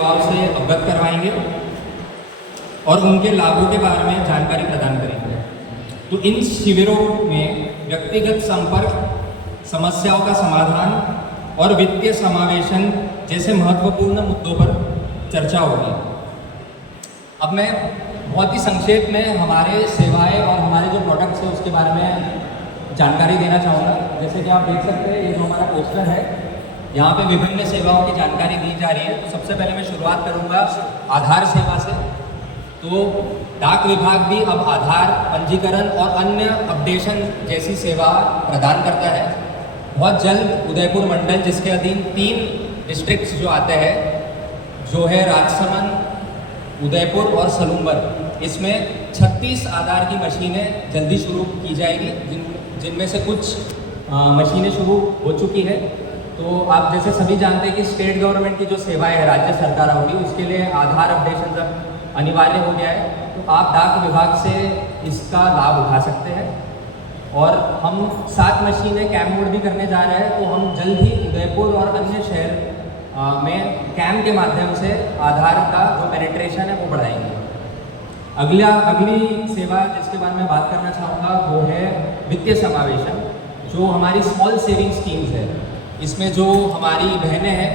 से अवगत करवाएंगे और उनके लाभों के बारे में जानकारी प्रदान करेंगे। तो इन शिविरों में व्यक्तिगत संपर्क, समस्याओं का समाधान और वित्तीय समावेशन जैसे महत्वपूर्ण मुद्दों पर चर्चा होगी। अब मैं बहुत ही संक्षेप में हमारे सेवाएं और हमारे जो प्रोडक्ट्स हैं उसके बारे में जानकारी देना चाहूँगा। जैसे कि आप देख सकते हैं, ये जो हमारा पोस्टर है, यहाँ पे विभिन्न सेवाओं की जानकारी दी जा रही है। तो सबसे पहले मैं शुरुआत करूँगा आधार सेवा से। तो डाक विभाग भी अब आधार पंजीकरण और अन्य अपडेशन जैसी सेवा प्रदान करता है। बहुत जल्द उदयपुर मंडल, जिसके अधीन 3 डिस्ट्रिक्ट्स जो आते हैं, जो है राजसमंद, उदयपुर और सलूम्बर, इसमें 36 आधार की मशीनें जल्दी शुरू की जाएगी, जिनमें से कुछ मशीनें शुरू हो चुकी है। तो आप जैसे सभी जानते हैं कि स्टेट गवर्नमेंट की जो सेवाएं है राज्य सरकारों की, उसके लिए आधार अपडेशन जब अनिवार्य हो गया है, तो आप डाक विभाग से इसका लाभ उठा सकते हैं। और हम 7 मशीनें कैम मोड भी करने जा रहे हैं। तो हम जल्द ही उदयपुर और अन्य शहर में कैम के माध्यम से आधार का जो पेनिट्रेशन है वो बढ़ाएंगे। अगली सेवा जिसके बारे में बात करना चाहूँगा वो है वित्तीय समावेशन, जो हमारी स्मॉल सेविंग स्कीम्स है। इसमें जो हमारी बहनें हैं,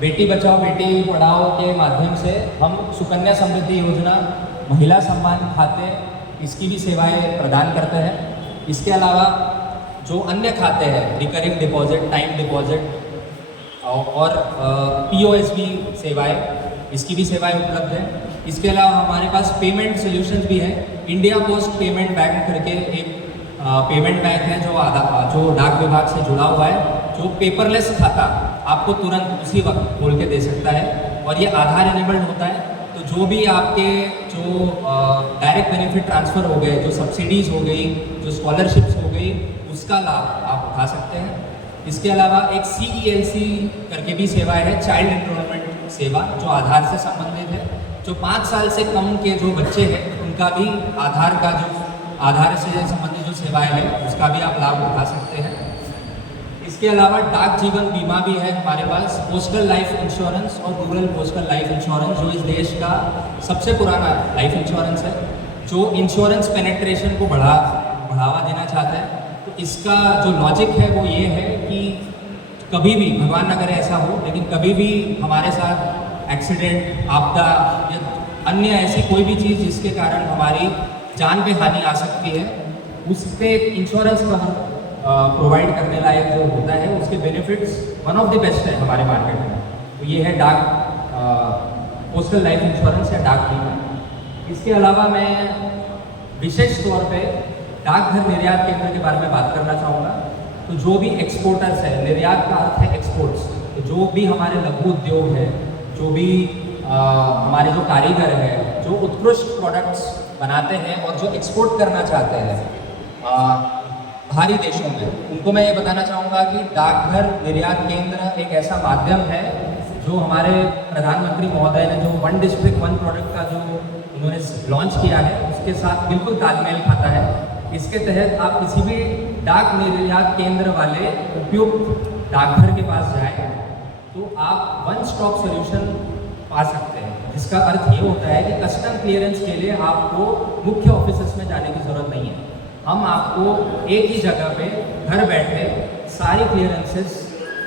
बेटी बचाओ बेटी पढ़ाओ के माध्यम से हम सुकन्या समृद्धि योजना, महिला सम्मान खाते, इसकी भी सेवाएं प्रदान करते हैं। इसके अलावा जो अन्य खाते हैं, रिकरिंग डिपॉजिट, टाइम डिपॉजिट और POSB सेवाएं, इसकी भी सेवाएं उपलब्ध हैं। इसके अलावा हमारे पास पेमेंट सोल्यूशंस भी हैं। इंडिया पोस्ट पेमेंट बैंक करके एक पेमेंट बैंक है जो डाक विभाग से जुड़ा हुआ है, जो पेपरलेस खाता आपको तुरंत उसी वक्त खोल के दे सकता है और ये आधार एनेबल्ड होता है। तो जो भी आपके जो डायरेक्ट बेनिफिट ट्रांसफ़र हो गए, जो सब्सिडीज़ हो गई, जो स्कॉलरशिप्स हो गई, उसका लाभ आप उठा सकते हैं। इसके अलावा एक CELC करके भी सेवा है, चाइल्ड एनरोलमेंट सेवा, जो आधार से संबंधित है। जो 5 साल से कम के जो बच्चे हैं, उनका भी आधार से संबंधित जो सेवाएं हैं उसका भी आप लाभ उठा सकते हैं। इसके अलावा डाक जीवन बीमा भी है हमारे पास, पोस्टल लाइफ इंश्योरेंस और रूरल पोस्टल लाइफ इंश्योरेंस, जो इस देश का सबसे पुराना लाइफ इंश्योरेंस है, जो इंश्योरेंस पेनिट्रेशन को बढ़ावा देना चाहता है। तो इसका जो लॉजिक है वो ये है कि कभी भी, भगवान न करे ऐसा हो, लेकिन कभी भी हमारे साथ एक्सीडेंट, आपदा या अन्य ऐसी कोई भी चीज़ जिसके कारण हमारी जान पे हानि आ सकती है, उस पर इंश्योरेंस कवर प्रोवाइड करने लायक जो होता है, उसके benefits one of the best है हमारे मार्केट में। तो ये है डाक पोस्टल लाइफ इंश्योरेंस या डाक बीमा। इसके अलावा मैं विशेष तौर पे डाकघर निर्यात केंद्र के बारे में बात करना चाहूँगा। तो जो भी एक्सपोर्टर्स है, निर्यात का अर्थ है एक्सपोर्ट्स, तो जो भी हमारे लघु उद्योग है, जो भी हमारे जो कारीगर है, जो उत्कृष्ट प्रोडक्ट्स बनाते हैं और जो एक्सपोर्ट करना चाहते हैं बाहरी देशों में, उनको मैं ये बताना चाहूँगा कि डाकघर निर्यात केंद्र एक ऐसा माध्यम है जो हमारे प्रधानमंत्री महोदय ने जो 1 डिस्ट्रिक्ट 1 प्रोडक्ट का जो उन्होंने लॉन्च किया है, उसके साथ बिल्कुल तालमेल खाता है। इसके तहत आप किसी भी डाक निर्यात केंद्र वाले उपयुक्त डाकघर के पास जाएं तो आप 1 स्टॉप सॉल्यूशन पा सकते हैं, जिसका अर्थ ये होता है कि कस्टम क्लियरेंस के लिए आपको मुख्य ऑफिसेस में जाने की ज़रूरत नहीं है। हम आपको एक ही जगह पे घर बैठे सारी क्लियरेंसेस,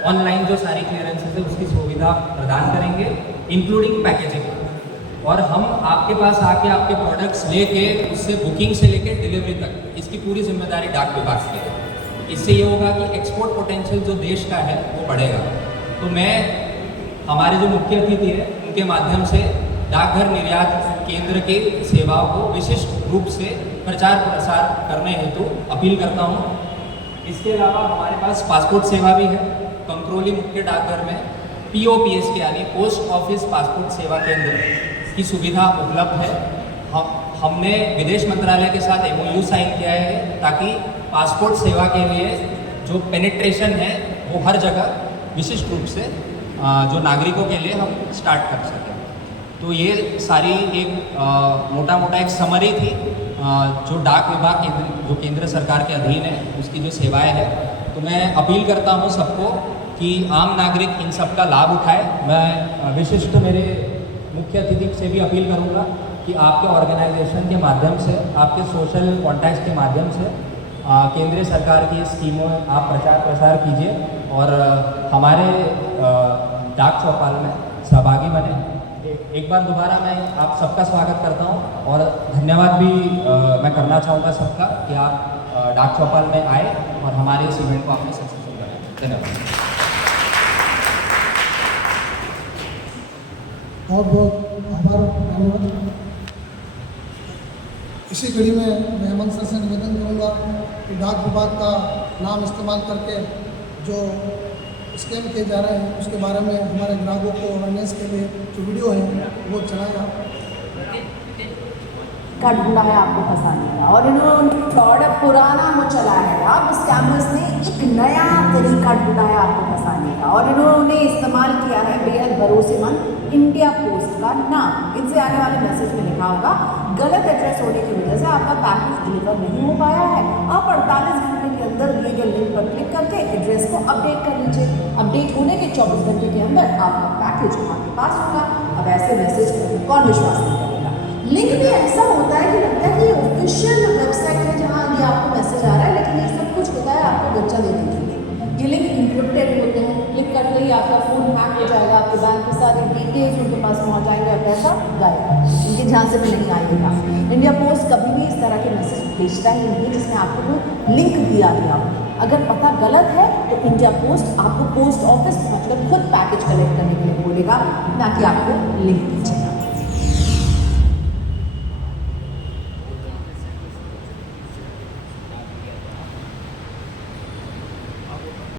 ऑनलाइन जो सारी क्लियरेंसेस है उसकी सुविधा प्रदान करेंगे, इंक्लूडिंग पैकेजिंग। और हम आपके पास आके आपके प्रोडक्ट्स लेके, उससे बुकिंग से लेके डिलीवरी तक, इसकी पूरी जिम्मेदारी डाक विभाग की है। इससे ये होगा कि एक्सपोर्ट पोटेंशियल जो देश का है वो बढ़ेगा। तो मैं हमारे जो मुख्य अतिथि है उनके माध्यम से डाकघर निर्यात केंद्र की सेवाओं को विशिष्ट रूप से प्रचार प्रसार करने हेतु अपील करता हूँ। इसके अलावा हमारे पास पासपोर्ट सेवा भी है। कंकरोली मुख्य डाकघर में POPS के यानी पोस्ट ऑफिस पासपोर्ट सेवा केंद्र की सुविधा उपलब्ध है। हमने विदेश मंत्रालय के साथ MOU साइन किया है ताकि पासपोर्ट सेवा के लिए जो पेनिट्रेशन है वो हर जगह विशिष्ट रूप से जो नागरिकों के लिए हम स्टार्ट कर सकें। तो ये सारी एक मोटा एक समरी थी जो डाक विभाग जो केंद्र सरकार के अधीन है उसकी जो सेवाएं हैं। तो मैं अपील करता हूँ सबको कि आम नागरिक इन सब का लाभ उठाए। मैं विशिष्ट मेरे मुख्य अतिथि से भी अपील करूंगा कि आपके ऑर्गेनाइजेशन के माध्यम से, आपके सोशल कॉन्टैक्ट के माध्यम से केंद्रीय सरकार की स्कीमों आप प्रचार प्रसार कीजिए और हमारे डाक चौपाल में सहभागी बने। एक बार दोबारा मैं आप सबका स्वागत करता हूं और धन्यवाद भी मैं करना चाहूँगा सबका कि आप डाक चौपाल में आए और हमारे इस इवेंट को आपने सक्सेसफुल बनाया। धन्यवाद। बहुत बहुत आभार, धन्यवाद। इसी कड़ी में मैं हेमंत सर से निवेदन करूँगा कि डाक विभाग का नाम इस्तेमाल करके जो स्कैम किए जा रहे हैं उसके बारे में हमारे ग्राहकों को अवेयरनेस के लिए जो वीडियो है वो चलाएगा। का ढूंढा है आपको फंसाने का और इन्होंने फ्रॉड पुराना वो चला है। अब स्कैमर्स ने एक नया तरीका ढूंढा है आपको फंसाने का और इन्होंने इस्तेमाल किया है बेहद भरोसेमंद इंडिया पोस्ट का नाम। इनसे आने वाले मैसेज में लिखा होगा गलत एड्रेस होने की वजह से आपका पैकेज डिलीवर नहीं हो पाया है। आप 48 घंटे के अंदर दिए गए लिंक पर क्लिक करके एड्रेस को अपडेट कर लीजिए। अपडेट होने के 24 घंटे के अंदर आपका पैकेज आपके पास होगा। अब ऐसे मैसेज पर कौन विश्वास नहीं करेगा। लिंक भी ऐसा होता है कि लगता है कि ऑफिशियल वेबसाइट है जहाँ ये आपको मैसेज आ रहा है, लेकिन ये सब कुछ होता है आपको बच्चा देने के लिए। ये लिंक इंक्रिप्टेड होते हैं, क्लिक करते ही आपका फ़ोन हैक हो जाएगा, आपके बैंक के सारे डिटेल्स उनके पास पहुँच जाएंगे और पैसा गायब, उनके झांसे में नहीं आएगा। इंडिया पोस्ट कभी भी इस तरह के मैसेज भेजता ही नहीं जिसमें आपको कोई लिंक दिया गया हो। अगर पता गलत है तो इंडिया पोस्ट आपको पोस्ट ऑफिस पहुँचकर खुद पैकेज कलेक्ट करने के लिए बोलेगा, ना कि आपको लिंक दीजिए।